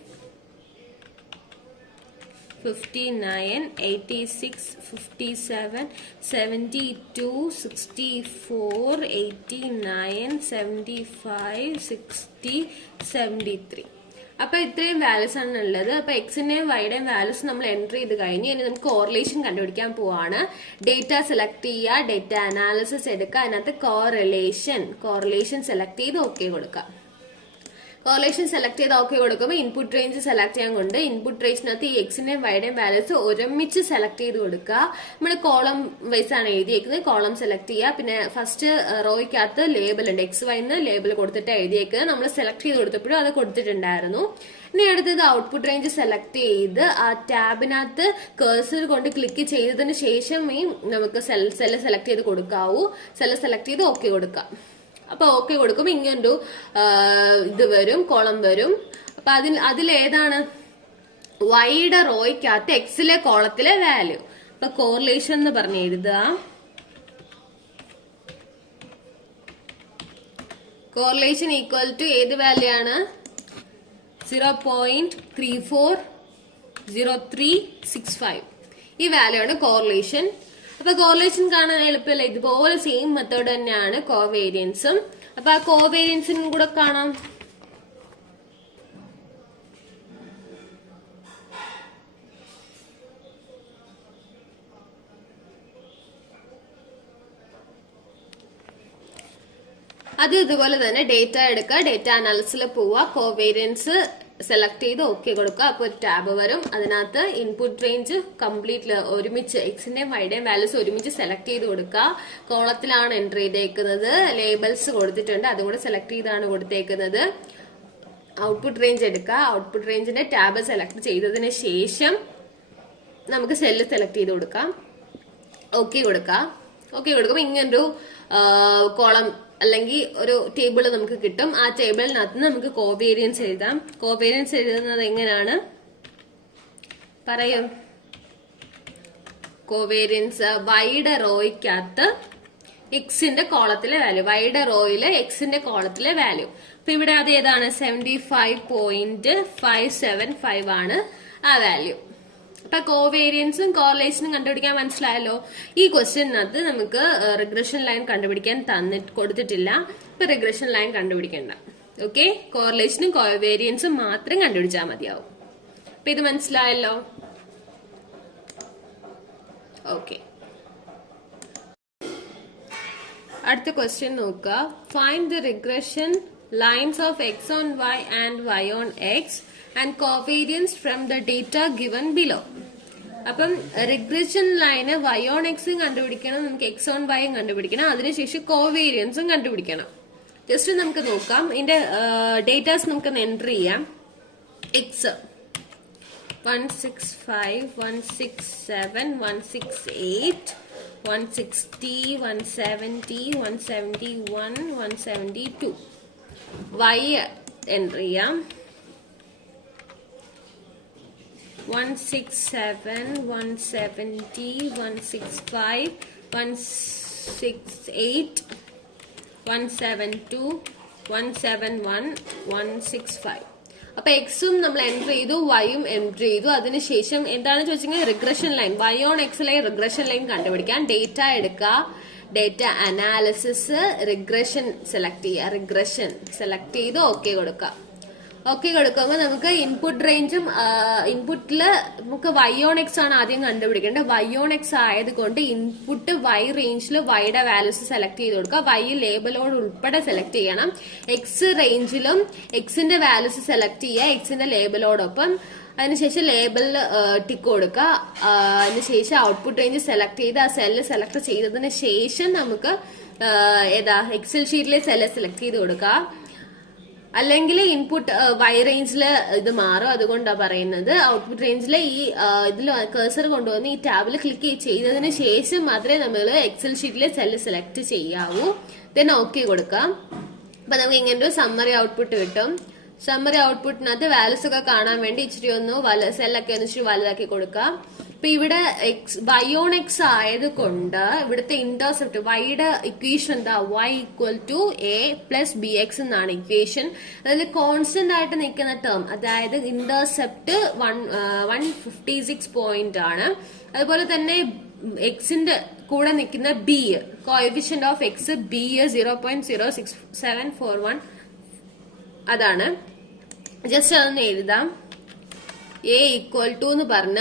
59, 86, 57, 72, 64, 89, 75, 60, 73. അപ്പൊ ഇത്രയും വാല്യൂസ് ആണ് ഉള്ളത്. അപ്പൊ എക്സിന്റെയും വൈയുടെയും വാല്യൂസ് നമ്മൾ എൻറ്റർ ചെയ്ത് കഴിഞ്ഞ് ഇനി നമുക്ക് കോറിലേഷൻ കണ്ടുപിടിക്കാൻ പോവാണ്. ഡേറ്റ സെലക്ട് ചെയ്യുക, ഡേറ്റ അനാലിസിസ് എടുക്കുക, അതിനകത്ത് കോറിലേഷൻ സെലക്ട് ചെയ്ത് ഓക്കെ കൊടുക്കുക. കോറിലേഷൻ സെലക്ട് ചെയ്ത് ഓക്കെ കൊടുക്കുമ്പോൾ ഇൻപുട്ട് റേഞ്ച് സെലക്ട് ചെയ്യാൻ കൊണ്ട് ഇൻപുട്ട് റേഞ്ചിനകത്ത് ഈ എക്സിന്റെയും വൈയുടെയും വാല്യൂസ് ഒരുമിച്ച് സെലക്ട് ചെയ്ത് കൊടുക്കുക. നമ്മൾ കോളം വൈസ് ആണ് എഴുതിയേക്കുന്നത്. കോളം സെലക്ട് ചെയ്യുക. പിന്നെ ഫസ്റ്റ് റോയ്ക്കകത്ത് ലേബൽ ഉണ്ട്, എക്സ് വൈന്ന് ലേബൽ കൊടുത്തിട്ട് എഴുതിയേക്കുന്നത്. നമ്മൾ സെലക്ട് ചെയ്ത് കൊടുത്തപ്പോഴും അത് കൊടുത്തിട്ടുണ്ടായിരുന്നു. ഇനി അടുത്തത് ഔട്ട്പുട്ട് റേഞ്ച് സെലക്ട് ചെയ്ത് ആ ടാബിനകത്ത് കേഴ്സർ കൊണ്ട് ക്ലിക്ക് ചെയ്തതിന് ശേഷമേ നമുക്ക് സെല്ല് സെലക്ട് ചെയ്ത് കൊടുക്കാവൂ. സെല്ല് സെലക്ട് ചെയ്ത് ഓക്കെ കൊടുക്കാം. അപ്പൊ ഓക്കെ കൊടുക്കുമ്പോൾ ഇങ്ങനൊരു ഇത് വരും, കോളം വരും. അപ്പൊ അതിലേതാണ് വൈയുടെ റോയ്ക്കകത്ത് എക്സിലെ കോളത്തിലെ വാല്യൂ. അപ്പൊ കോറിലേഷൻ എന്ന് പറഞ്ഞ് എഴുതുക. കോറിലേഷൻ ഈക്വൽ ടു ഏത് വാല്യൂ ആണ്? 0.340365. ഈ വാല്യൂ ആണ് കോറിലേഷൻ. അപ്പൊ കോറിലേഷൻ കാണാൻ എളുപ്പമല്ല. ഇതുപോലെ സെയിം മെത്തേഡ് തന്നെയാണ് കോവേരിയൻസും. അപ്പൊ ആ കോവേരിയൻസിനും കൂടെ കാണാം. അത് ഇതുപോലെ തന്നെ ഡേറ്റ എടുക്കുക, ഡേറ്റ അനാലിസിൽ പോവുക, കോവേരിയൻസ് സെലക്ട് ചെയ്ത് ഓക്കെ കൊടുക്കുക. അപ്പൊ ഒരു ടാബ് വരും. അതിനകത്ത് ഇൻപുട്ട് റേഞ്ച് കംപ്ലീറ്റ് ഒരുമിച്ച് എക്സിന്റെയും വൈയുടെയും വാല്യൂസ് ഒരുമിച്ച് സെലക്ട് ചെയ്ത് കൊടുക്കുക. കോളത്തിലാണ് എൻട്രി ചെയ്തേക്കുന്നത്. ലേബൽസ് കൊടുത്തിട്ടുണ്ട്, അതുകൂടെ സെലക്ട് ചെയ്താണ് കൊടുത്തേക്കുന്നത്. ഔട്ട്പുട്ട് റേഞ്ച് എടുക്കുക. ഔട്ട്പുട്ട് റേഞ്ചിന്റെ ടാബ് സെലക്ട് ചെയ്തതിന് ശേഷം നമുക്ക് സെല്ല് സെലക്ട് ചെയ്ത് കൊടുക്കാം. ഓക്കെ കൊടുക്കുക. ഓക്കെ കൊടുക്കുമ്പോൾ ഇങ്ങനൊരു കോളം അല്ലെങ്കിൽ ഒരു ടേബിൾ നമുക്ക് കിട്ടും. ആ ടേബിളിനകത്ത് നമുക്ക് കോവേരിയൻസ് എഴുതാം. കോവേരിയൻസ് എഴുതുന്നത് എങ്ങനെയാണ് പറയും? കോവേരിയൻസ് വൈയുടെ റോയ്ക്കകത്ത് എക്സിന്റെ കോളത്തിലെ വാല്യൂ, വൈയുടെ റോയില് എക്സിന്റെ കോളത്തിലെ വാല്യൂ. അപ്പൊ ഇവിടെ അത് ഏതാണ്? 75.575 ആണ് ആ വാല്യൂ. അപ്പൊ കോവേരിയൻസും കോറിലേഷനും കണ്ടുപിടിക്കാൻ മനസ്സിലായല്ലോ. ഈ ക്വസ്റ്റ്യനകത്ത് നമുക്ക് റിഗ്രഷൻ ലൈൻ കണ്ടുപിടിക്കാൻ കൊടുത്തിട്ടില്ല. ഇപ്പൊ റിഗ്രഷൻ ലൈൻ കണ്ടുപിടിക്കണ്ട. ഓക്കെ, കോറിലേഷനും കോവേരിയൻസും മാത്രം കണ്ടുപിടിച്ചാൽ മതിയാവും. അപ്പൊ ഇത് മനസ്സിലായല്ലോ. ഓക്കെ, അടുത്ത ക്വസ്റ്റ്യൻ നോക്കുക. Find the regression lines of x on y and y on x and covariance from the data given below. അപ്പം റിഗ്രഷൻ ലൈന് വൈ ഓൺ എക്സും കണ്ടുപിടിക്കണം, നമുക്ക് എക്സ് ഓൺ വൈയും കണ്ടുപിടിക്കണം, അതിനുശേഷം കോവേരിയൻസും കണ്ടുപിടിക്കണം. ജസ്റ്റ് നമുക്ക് നോക്കാം. ഇതിന്റെ ഡേറ്റാസ് നമുക്ക് എൻട്രി ചെയ്യാം. എക്സ് 165, 167, 168, 160, 170, 171, 172. വൈ എൻട്രി ചെയ്യാം. 167, 170, 165, 168, 172, 171, 165. അപ്പൊ എക്സും നമ്മൾ എൻട്രി ചെയ്തു, വൈയും എൻട്രി ചെയ്തു. അതിനുശേഷം എന്താണ് ചോദിച്ചെങ്കിൽ റിഗ്രഷൻ ലൈൻ, വൈ ഓൺ എക്സിലെ റിഗ്രഷൻ ലൈൻ കണ്ടുപിടിക്കാൻ ഡേറ്റ എടുക്കുക. ഡേറ്റ അനാലിസിസ്, റിഗ്രഷൻ സെലക്ട് ചെയ്യുക. റിഗ്രഷൻ സെലക്ട് ചെയ്ത് ഓക്കെ കൊടുക്കുക. ഓക്കെ കൊടുക്കുമ്പോൾ നമുക്ക് ഇൻപുട്ട് റേഞ്ചും ഇൻപുട്ടില് നമുക്ക് വൈ ഓൺ എക്സ് ആണ് ആദ്യം കണ്ടുപിടിക്കേണ്ടത്. വൈ ഓൺ എക്സ് ആയതുകൊണ്ട് ഇൻപുട്ട് വൈ റേഞ്ചിൽ വൈയുടെ വാല്യൂസ് സെലക്ട് ചെയ്ത് കൊടുക്കുക. വൈ ലേബലോട് ഉൾപ്പെടെ സെലക്ട് ചെയ്യണം. എക്സ് റേഞ്ചിലും എക്സിന്റെ വാല്യൂസ് സെലക്ട് ചെയ്യുക, എക്സിന്റെ ലേബലോടൊപ്പം. അതിനുശേഷം ലേബലിൽ ടിക്ക് കൊടുക്കുക. അതിനുശേഷം ഔട്ട്പുട്ട് റേഞ്ച് സെലക്ട് ചെയ്ത് ആ സെല്ല് സെലക്ട് ചെയ്തതിന് ശേഷം നമുക്ക് എക്സൽ ഷീറ്റിലെ സെല്ല് സെലക്ട് ചെയ്ത് കൊടുക്കുക. അല്ലെങ്കിൽ ഇൻപുട്ട് വൈ റേഞ്ചില് ഇത് മാറും. അതുകൊണ്ടാണ് പറയുന്നത്. ഔട്ട്പുട്ട് റേഞ്ചിലെ ഈ ഇതിൽ കഴ്സർ കൊണ്ടുവന്ന് ഈ ടാബിൽ ക്ലിക്ക് ചെയ്തതിന് ശേഷം മാത്രമേ നമ്മൾ എക്സൽ ഷീറ്റിലെ സെല്ല് സെലക്ട് ചെയ്യാവൂ. ദെൻ ഓക്കെ കൊടുക്കാം. അപ്പൊ നമുക്ക് ഇങ്ങനെ ഒരു സമ്മറി ഔട്ട്പുട്ട് കിട്ടും. സമ്മറി ഔട്ട്പുട്ടിനകത്ത് വാല്യൂസ് ഒക്കെ കാണാൻ വേണ്ടി ഇച്ചിരി ഒന്ന് സെല്ലൊക്കെ ഒന്ന് ഇച്ചിരി വലുതാക്കി കൊടുക്കാം. ഇപ്പൊ ഇവിടെ വൈ ഓൺ എക്സ് ആയതുകൊണ്ട് ഇവിടുത്തെ ഇന്റർസെപ്റ്റ് വൈയുടെ ഇക്വേഷൻ എന്താ? Y equal to a plus b x എന്നാണ് ഇക്വേഷൻ. അതിൽ കോൺസ്റ്റന്റ് ആയിട്ട് നിൽക്കുന്ന ടേം, അതായത് ഇന്റർസെപ്റ്റ് 156 പോയിന്റ് ആണ്. അതുപോലെ തന്നെ എക്സിന്റെ കൂടെ നിൽക്കുന്ന B, coefficient of X B 0.06741 അതാണ്. ജസ്റ്റ് അതൊന്ന് എഴുതാം. എ ഈക്വൽ ടു എന്ന് പറഞ്ഞ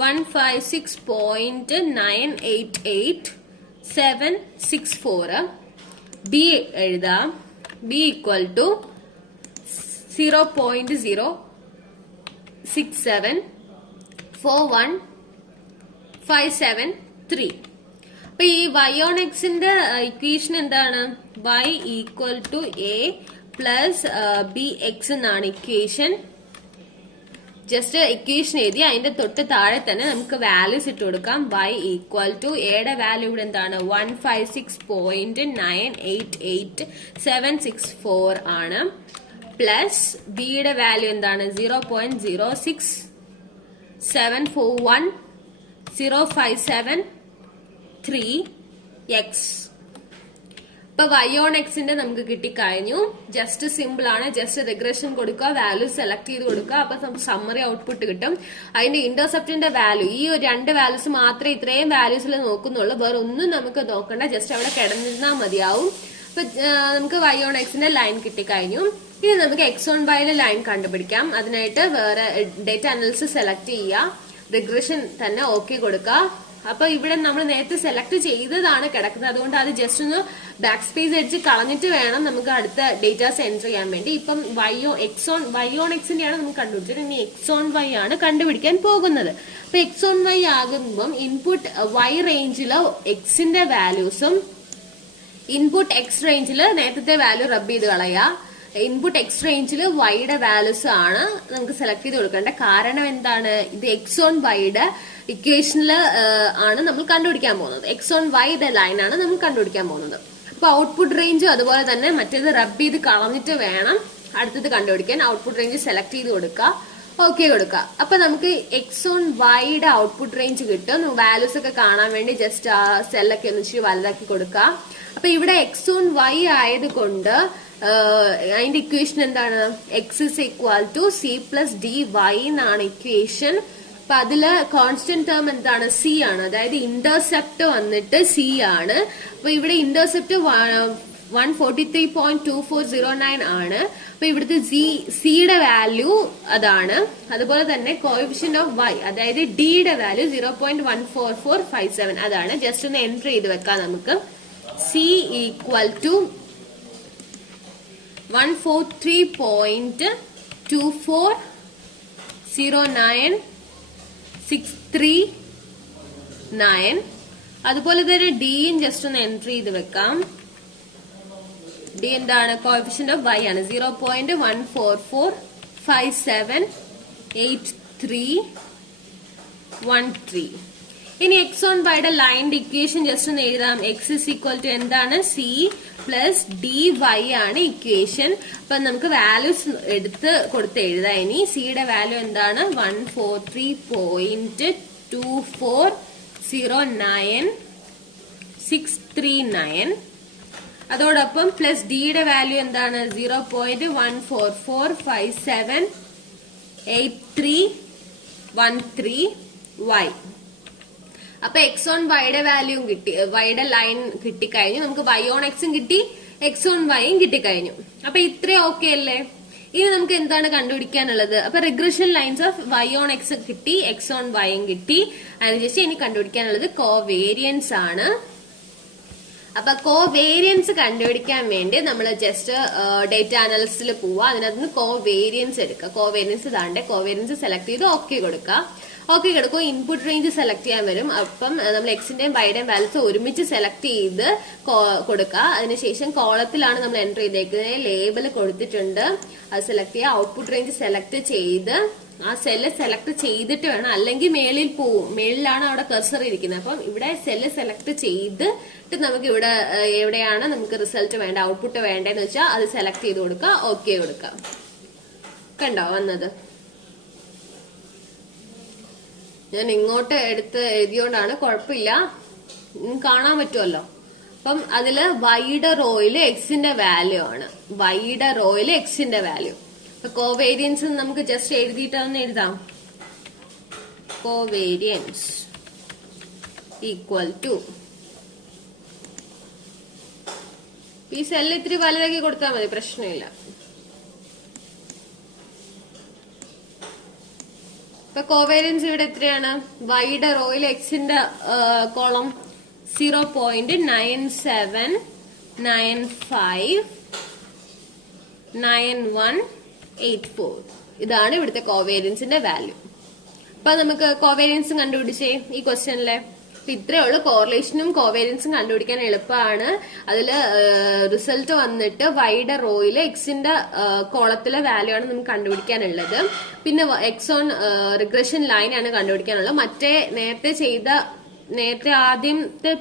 156.988764. ബി എഴുതാം. B equal to 0.0674157.3. അപ്പൊ ഈ y on x ന്റെ ഇക്വേഷൻ എന്താണ്? y equal to a plus b x എന്നാണ് ഇക്വേഷൻ. ജസ്റ്റ് ഇക്വേഷൻ എഴുതി അതിന്റെ തൊട്ട് താഴെ തന്നെ നമുക്ക് വാല്യൂസ് ഇട്ട് കൊടുക്കാം. y ഈക്വൽ ടു എയുടെ വാല്യൂ ഇവിടെ എന്താണ്? 156.988764 ആണ്. പ്ലസ് ബിയുടെ വാല്യൂ എന്താണ്? 0.067410573x. ഇപ്പൊ y on x ന്റെ നമുക്ക് കിട്ടിക്കഴിഞ്ഞു. ജസ്റ്റ് സിമ്പിൾ ആണ്. ജസ്റ്റ് റിഗ്രഷൻ കൊടുക്കുക, വാല്യൂ സെലക്ട് ചെയ്ത് കൊടുക്കുക. അപ്പൊ നമുക്ക് സമ്മറി ഔട്ട്പുട്ട് കിട്ടും. അതിന്റെ ഇന്റർസെപ്റ്റിന്റെ വാല്യൂ ഈ രണ്ട് വാല്യൂസ് മാത്രമേ ഇത്രയും വാല്യൂസിൽ നോക്കുന്നുള്ളൂ. വേറെ ഒന്നും നമുക്ക് നോക്കണ്ട. ജസ്റ്റ് അവിടെ കിടന്നിരുന്നാൽ മതിയാവും. അപ്പൊ നമുക്ക് y on x ന്റെ ലൈൻ കിട്ടിക്കഴിഞ്ഞു. ഇനി നമുക്ക് x on y ലെ ലൈൻ കണ്ടുപിടിക്കാം. അതിനായിട്ട് വേറെ ഡേറ്റ അനാലിസിസ് സെലക്ട് ചെയ്യുക, റിഗ്രഷൻ തന്നെ ഓക്കെ കൊടുക്കുക. അപ്പൊ ഇവിടെ നമ്മൾ നേരത്തെ സെലക്ട് ചെയ്തതാണ് കിടക്കുന്നത്. അതുകൊണ്ട് അത് ജസ്റ്റ് ഒന്ന് ബാക്ക് സ്പേസ് അടിച്ച് കളഞ്ഞിട്ട് വേണം നമുക്ക് അടുത്ത ഡേറ്റാസ് എൻറ്റർ ചെയ്യാൻ വേണ്ടി. ഇപ്പം y on x ന്റെയാണ് നമുക്ക് കണ്ടുപിടിച്ചത്. ഇനി x on y ആണ് കണ്ടുപിടിക്കാൻ പോകുന്നത്. അപ്പൊ x on y ആകുമ്പം ഇൻപുട്ട് y റേഞ്ചില് എക്സിന്റെ വാല്യൂസും ഇൻപുട്ട് എക്സ് റേഞ്ചില് നേരത്തെ വാല്യൂ റബ്ബ് ചെയ്ത് കളയാ. ഇൻപുട്ട് എക്സ് റേഞ്ചിൽ വൈയുടെ വാല്യൂസ് ആണ് നമുക്ക് സെലക്ട് ചെയ്ത് കൊടുക്കേണ്ടത്. കാരണം എന്താണ്? ഇത് എക്സ് ഓൺ വൈയുടെ ഇക്വേഷനിൽ ആണ് നമ്മൾ കണ്ടുപിടിക്കാൻ പോകുന്നത്. എക്സ് ഓൺ വൈയുടെ ലൈൻ ആണ് നമ്മൾ കണ്ടുപിടിക്കാൻ പോകുന്നത്. അപ്പൊ ഔട്ട്പുട്ട് റേഞ്ചും അതുപോലെ തന്നെ മറ്റേത് റബ്ബ് ചെയ്ത് കളഞ്ഞിട്ട് വേണം അടുത്തത് കണ്ടുപിടിക്കാൻ. ഔട്ട്പുട്ട് റേഞ്ച് സെലക്ട് ചെയ്ത് കൊടുക്കുക, ഓക്കെ കൊടുക്കുക. അപ്പൊ നമുക്ക് എക്സ് ഓൺ വൈയുടെ ഔട്ട്പുട്ട് റേഞ്ച് കിട്ടും. വാല്യൂസ് ഒക്കെ കാണാൻ വേണ്ടി ജസ്റ്റ് ആ സെല്ലൊക്കെ ഒന്ന് ഇച്ചിരി വലുതാക്കി കൊടുക്കുക. അപ്പൊ ഇവിടെ എക്സ് ഓൺ വൈ ആയതുകൊണ്ട് അതിന്റെ ഇക്വേഷൻ എന്താണ്? X is equal to c plus d y എന്നാണ് ഇക്വേഷൻ. അപ്പൊ അതില് കോൺസ്റ്റന്റ് ടേം എന്താണ്? സി ആണ്. അതായത് ഇന്റർസെപ്റ്റ് വന്നിട്ട് സി ആണ്. അപ്പൊ ഇവിടെ ഇന്റർസെപ്റ്റ് 143.2409 ആണ്. അപ്പൊ ഇവിടുത്തെ സിയുടെ വാല്യൂ അതാണ്. അതുപോലെ തന്നെ കോഎഫിഷ്യന്റ് ഓഫ് വൈ അതായത് ഡിയുടെ വാല്യൂ 0.14457 അതാണ്. ജസ്റ്റ് ഒന്ന് എൻട്രി ചെയ്ത് വെക്കാം നമുക്ക്. C equal to 143.240963.9. അതുപോലെ തന്നെ ഡിയും ജസ്റ്റ് ഒന്ന് എൻട്രി ചെയ്ത് വെക്കാം. ഡി എന്താണ്? കോഎഫിഷ്യന്റ് ഓഫ് വൈ ആണ്. 0.144578313. ഇനി എക്സ് ഓൺ വൈയുടെ ലൈൻ്റെ ഇക്വേഷൻ ജസ്റ്റ് ഒന്ന് എഴുതാം. എക്സ് ഇസ് ഈക്വൽ ടു എന്താണ്? സി പ്ലസ് ഡി വൈ ആണ് ഇക്വേഷൻ. അപ്പൊ നമുക്ക് വാല്യൂസ് എടുത്ത് കൊടുത്ത് എഴുതാം. ഇനി സിയുടെ വാല്യൂ എന്താണ്? 143.24049639. അതോടൊപ്പം പ്ലസ് ഡിയുടെ വാല്യൂ എന്താണ്? 0.144578313y. അപ്പൊ എക്സ് ഓൺ വൈയുടെ വാല്യൂ കിട്ടി, വൈയുടെ ലൈൻ കിട്ടിക്കഴിഞ്ഞു. നമുക്ക് y ഓൺ എക്സും കിട്ടി, എക്സ് ഓൺ വൈയും കിട്ടിക്കഴിഞ്ഞു. അപ്പൊ ഇത്രയും ഓക്കെ അല്ലേ? ഇനി നമുക്ക് എന്താണ് കണ്ടുപിടിക്കാനുള്ളത്? അപ്പൊ regression lines of y on X കിട്ടി, എക്സ് ഓൺ വൈയും കിട്ടി. അതിനുശേഷം ഇനി കണ്ടുപിടിക്കാനുള്ളത് കോവേരിയൻസ് ആണ്. അപ്പൊ കോവേരിയൻസ് കണ്ടുപിടിക്കാൻ വേണ്ടി നമ്മൾ ജസ്റ്റ് ഡേറ്റ അനാലിസിസിൽ പോവുക. അതിനകത്ത് നിന്ന് കോവേരിയൻസ് എടുക്കുക. കോവേരിയൻസ് ഇതാണ്ട് കോവേരിയൻസ് സെലക്ട് ചെയ്ത് ഓക്കെ കൊടുക്കുക. ഓക്കെ കൊടുക്കും. ഇൻപുട്ട് റേഞ്ച് സെലക്ട് ചെയ്യാൻ വരും. അപ്പം നമ്മൾ എക്സിന്റെയും വൈയുടെയും വാല്യൂസ് ഒരുമിച്ച് സെലക്ട് ചെയ്ത് കൊടുക്കുക. അതിനുശേഷം കോളത്തിലാണ് നമ്മൾ എൻ്റർ ചെയ്തേക്കുന്നത്. ലേബൽ കൊടുത്തിട്ടുണ്ട്, അത് സെലക്ട് ചെയ്യുക. ഔട്ട്പുട്ട് റേഞ്ച് സെലക്ട് ചെയ്ത് ആ സെല്ല് സെലക്ട് ചെയ്തിട്ട് വേണം, അല്ലെങ്കിൽ മേളിൽ പോവും. മേളിലാണ് അവിടെ കർസർ ഇരിക്കുന്നത്. അപ്പം ഇവിടെ സെല്ല് സെലക്ട് ചെയ്തിട്ട് നമുക്ക് ഇവിടെ എവിടെയാണ് നമുക്ക് റിസൾട്ട് വേണ്ട, ഔട്ട്പുട്ട് വേണ്ടതെന്ന് വെച്ചാൽ അത് സെലക്ട് ചെയ്ത് കൊടുക്കുക, ഓക്കെ കൊടുക്കുക. കണ്ടോ വന്നത്? ഞാൻ ഇങ്ങോട്ട് എടുത്ത് എഴുതിയോണ്ടാണ്, കുഴപ്പമില്ല, കാണാൻ പറ്റുമല്ലോ. അപ്പം അതില് വൈയുടെ റോയില് എക്സിന്റെ വാല്യൂ ആണ്. വൈയുടെ റോയില് എക്സിന്റെ വാല്യൂ. കോവേരിയൻസ് നമുക്ക് ജസ്റ്റ് എഴുതിയിട്ടൊന്ന് എഴുതാം. കോവേരിയൻസ് ഈക്വൽ ടു ഈ സെല്ല് ഇത്തിരി വലുതാക്കി കൊടുത്താൽ മതി, പ്രശ്നമില്ല. ഇപ്പൊ കോവേരിയൻസ് ഇവിടെ എത്രയാണ്? വൈയുടെ റോയിൽ എക്സിന്റെ കോളം 0.979591 84. ഇതാണ് ഇവിടുത്തെ കോവേരിയൻസിന്റെ വാല്യൂ. അപ്പൊ നമുക്ക് കോവേരിയൻസും കണ്ടുപിടിച്ചേ ഈ ക്വസ്റ്റ്യനിലെ. ഇത്രയേ ഉള്ളൂ. കോറിലേഷനും കോവേരിയൻസും കണ്ടുപിടിക്കാൻ എളുപ്പമാണ്. അതില് റിസൾട്ട് വന്നിട്ട് വൈയുടെ റോയില് എക്സിന്റെ കോളത്തിലെ വാല്യൂ ആണ് നമുക്ക് കണ്ടുപിടിക്കാനുള്ളത്. പിന്നെ എക്സ് ഓൺ റിഗ്രഷൻ ലൈൻ ആണ് കണ്ടുപിടിക്കാനുള്ളത്. നേരത്തെ ആദ്യത്തെ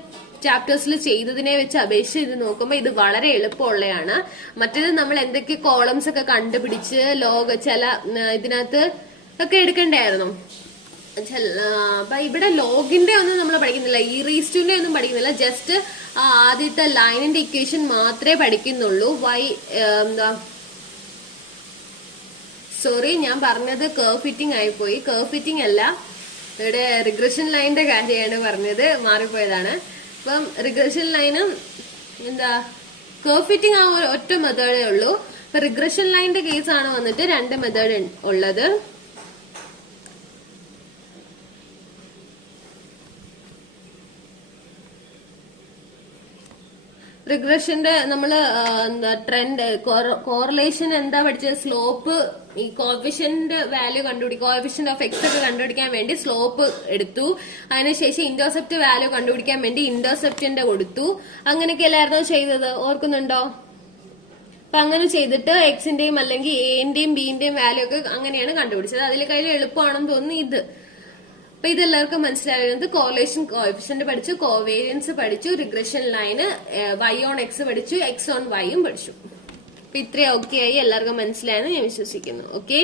ചാപ്റ്റേഴ്സിൽ ചെയ്തതിനെ വെച്ച് അപേക്ഷിച്ച് ഇത് നോക്കുമ്പോൾ ഇത് വളരെ എളുപ്പമുള്ളതാണ്. മറ്റേത് നമ്മൾ എന്തൊക്കെ കോളംസ് ഒക്കെ കണ്ടുപിടിച്ച് ചില ഇതിനകത്ത് ഒക്കെ എടുക്കണ്ടായിരുന്നു. അപ്പൊ ഇവിടെ ലോഗിന്റെ ഒന്നും നമ്മൾ പഠിക്കുന്നില്ല, ഈ റീസ്റ്റുന്റെ ഒന്നും പഠിക്കുന്നില്ല. ജസ്റ്റ് ആദ്യത്തെ ലൈനിന്റെ ഇക്വേഷൻ മാത്രമേ പഠിക്കുന്നുള്ളൂ. സോറി, ഞാൻ പറഞ്ഞത് കർവ് ഫിറ്റിംഗ് ആയിപ്പോയി. കർവ് ഫിറ്റിംഗ് അല്ല, ഇവിടെ റിഗ്രഷൻ ലൈനിന്റെ കാര്യമാണ് പറഞ്ഞത്, മാറിപ്പോയതാണ്. അപ്പം റിഗ്രഷൻ ലൈനും കർവ് ഫിറ്റിംഗ് ആ ഒറ്റ മെത്തേഡേ ഉള്ളൂ. ഇപ്പൊ റിഗ്രഷൻ ലൈനിന്റെ കേസാണ് വന്നിട്ട് 2 മെത്തേഡ് ഉള്ളത്. റിഗ്രഷന്റെ നമ്മള് ട്രെൻഡ് കോറിലേഷൻ എന്താ പഠിച്ചത്? സ്ലോപ്പ്, ഈ coefficient value coefficient of X ഒക്കെ കണ്ടുപിടിക്കാൻ വേണ്ടി സ്ലോപ്പ് എടുത്തു. അതിനുശേഷം ഇന്റർസെപ്റ്റ് വാല്യൂ കണ്ടുപിടിക്കാൻ വേണ്ടി ഇന്റർസെപ്റ്റിന്റെ കൊടുത്തു. അങ്ങനെയൊക്കെ അല്ലായിരുന്നോ ചെയ്തത്? ഓർക്കുന്നുണ്ടോ? അപ്പൊ അങ്ങനെ ചെയ്തിട്ട് എക്സിന്റെയും അല്ലെങ്കിൽ എന്റെയും ബിന്റെയും വാല്യൂ ഒക്കെ അങ്ങനെയാണ് കണ്ടുപിടിച്ചത്. അതിൽ കയ്യിൽ എളുപ്പമാണെന്ന് തോന്നുന്നു ഇത്. അപ്പൊ ഇതെല്ലാവർക്കും മനസ്സിലാവുന്നത് കോറിലേഷൻ കോഎഫിഷ്യന്റ് പഠിച്ചു, കോവേരിയൻസ് പഠിച്ചു, regression line, y on x പഠിച്ചു, എക്സ് ഓൺ വൈയും പഠിച്ചു. അപ്പൊ ഇത്രയും ഓക്കെ ആയി, എല്ലാവർക്കും മനസ്സിലായെന്ന് ഞാൻ വിശ്വസിക്കുന്നു. ഓക്കെ.